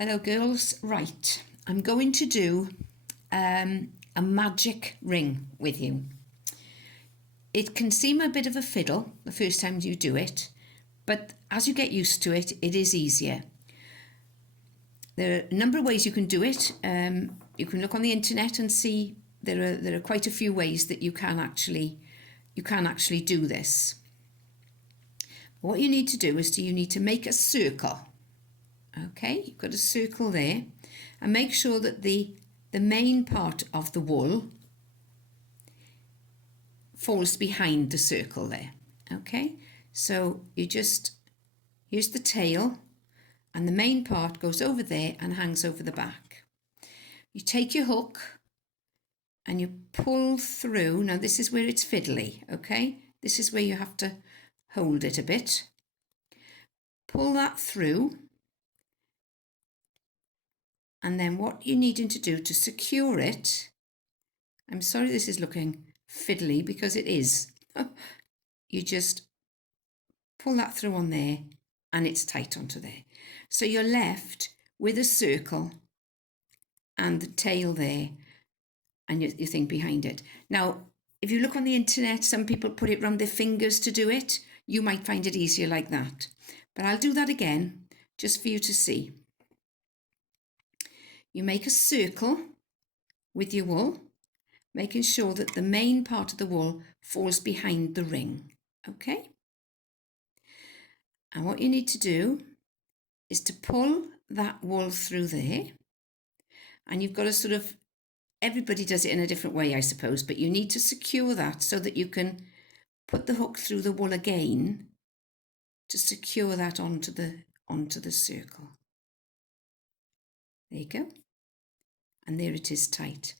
Hello girls, right, I'm going to do a magic ring with you. It can seem a bit of a fiddle the first time you do it, but as you get used to it, it is easier. There are a number of ways you can do it. You can look on the internet and see there are quite a few ways that you can actually do this. What you need to do is you need to make a circle. Okay, you've got a circle there, and make sure that the main part of the wool falls behind the circle there. Okay, so you just use the tail and the main part goes over there and hangs over the back. You take your hook and you pull through. Now this is where it's fiddly, okay? This is where you have to hold it a bit. Pull that through. And then what you're needing to do to secure it, I'm sorry this is looking fiddly because it is. You just pull that through on there and it's tight onto there. So you're left with a circle and the tail there and your thing behind it. Now, if you look on the internet, some people put it around their fingers to do it. You might find it easier like that. But I'll do that again just for you to see. You make a circle with your wool, making sure that the main part of the wool falls behind the ring, okay? And what you need to do is to pull that wool through there, and you've got to sort of, everybody does it in a different way, I suppose, but you need to secure that so that you can put the hook through the wool again to secure that onto the circle. There you go. And there it is tight.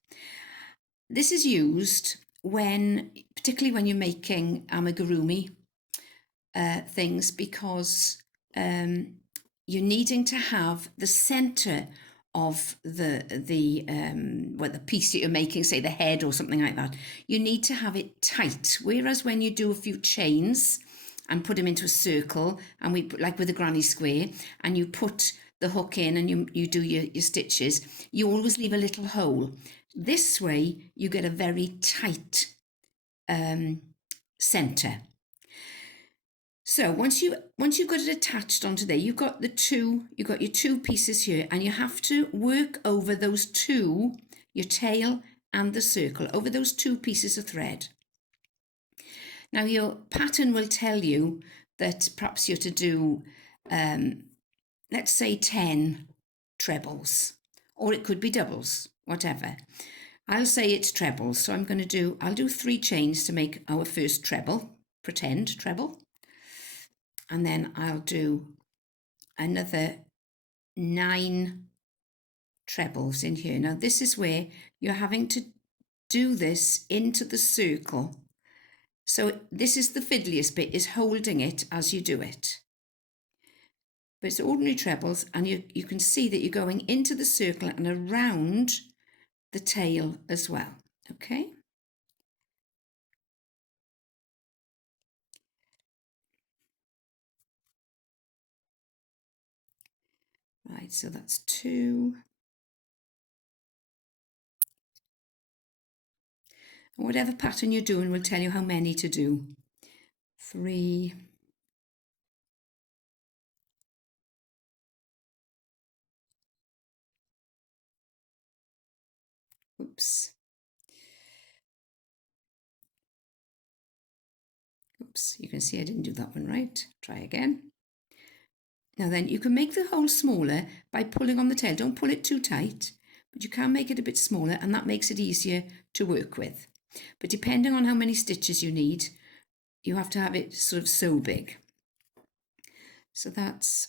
This is used particularly when you're making amigurumi things, because you're needing to have the center of the piece that you're making, say the head or something like that. You need to have it tight. Whereas when you do a few chains and put them into a circle, and like with a granny square, and you put the hook in and you do your stitches, you always leave a little hole. This way you get a very tight center. So once you've got it attached onto there, you've got your two pieces here, and you have to work over those two, your tail and the circle, over those two pieces of thread. Now your pattern will tell you that perhaps you're to do, let's say 10 trebles, or it could be doubles, whatever. I'll say it's trebles, so I'll do 3 chains to make our first treble, pretend treble. And then I'll do another 9 trebles in here. Now this is where you're having to do this into the circle. So this is the fiddliest bit, is holding it as you do it. But it's ordinary trebles, and you can see that you're going into the circle and around the tail as well, okay? Right, so that's 2. And whatever pattern you're doing will tell you how many to do. 3. Oops. Oops, you can see I didn't do that one right. Try again. Now then, you can make the hole smaller by pulling on the tail. Don't pull it too tight, but you can make it a bit smaller, and that makes it easier to work with. But depending on how many stitches you need, you have to have it sort of so big. So that's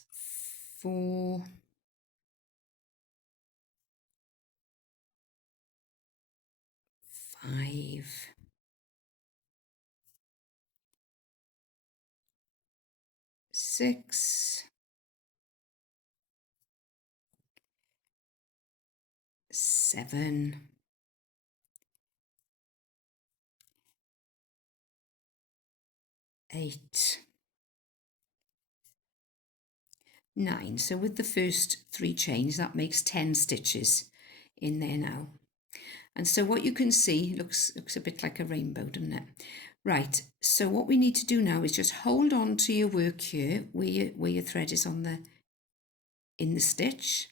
4, 5, 6, 7, 8, 9. So with the first 3 chains, that makes 10 stitches in there now. And so what you can see, looks a bit like a rainbow, doesn't it? Right, so what we need to do now is just hold on to your work here, where your thread is in the stitch,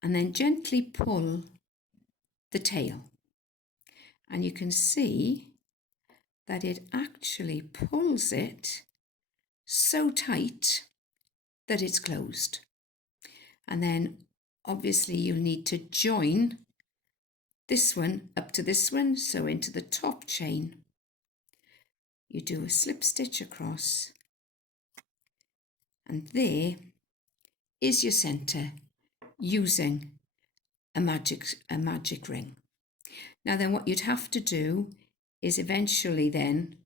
and then gently pull the tail. And you can see that it actually pulls it so tight that it's closed. And then obviously you'll need to join this one up to this one, so into the top chain you do a slip stitch across, and there is your center using a magic ring. Now then, what you'd have to do is eventually then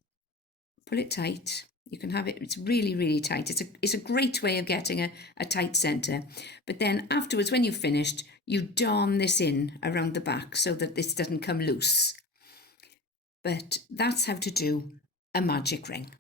pull it tight. You can have it, it's really tight. It's a great way of getting a tight center. But then afterwards, when you've finished, you darn this in around the back so that this doesn't come loose. But that's how to do a magic ring.